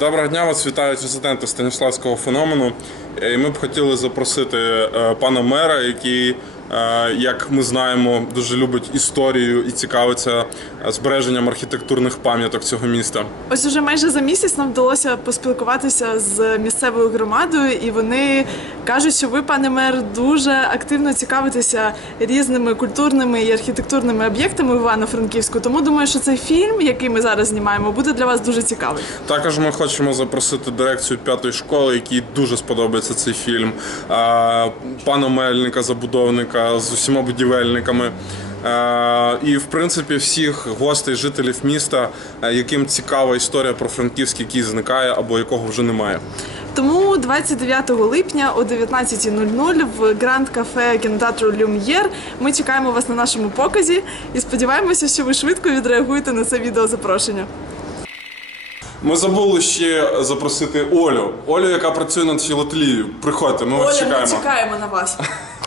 Доброго дня, вас вітають резиденти Станіславського феномену. Е, І ми б хотіли запросити е, пана мера, який, е, як ми знаємо, дуже любить історію і цікавиться збереженням архітектурних пам'яток цього міста. Ось уже майже за місяць нам вдалося поспілкуватися з місцевою громадою, і вони кажуть, що ви, пане мер, дуже активно цікавитеся різними культурними і архітектурними об'єктами в Івано-Франківську. Тому думаю, що цей фільм, який ми зараз знімаємо, буде для вас дуже цікавий. Також ми хочемо запросити дирекцію п'ятої школи, якій дуже сподобається цей фільм, пана Мельника, забудовника з усіма будівельниками. Е, І, в принципі, всіх гостей, жителів міста, е, яким цікава історія про Франківськ, який зникає або якого вже немає. Тому 29 липня о 19.00 в Гранд Кафе кінотеатру Люм'єр ми чекаємо вас на нашому показі і сподіваємося, що ви швидко відреагуєте на це відеозапрошення. Ми забули ще запросити Олю. Олю, яка працює над філателією. Приходьте, ми вас чекаємо. Ми чекаємо на вас.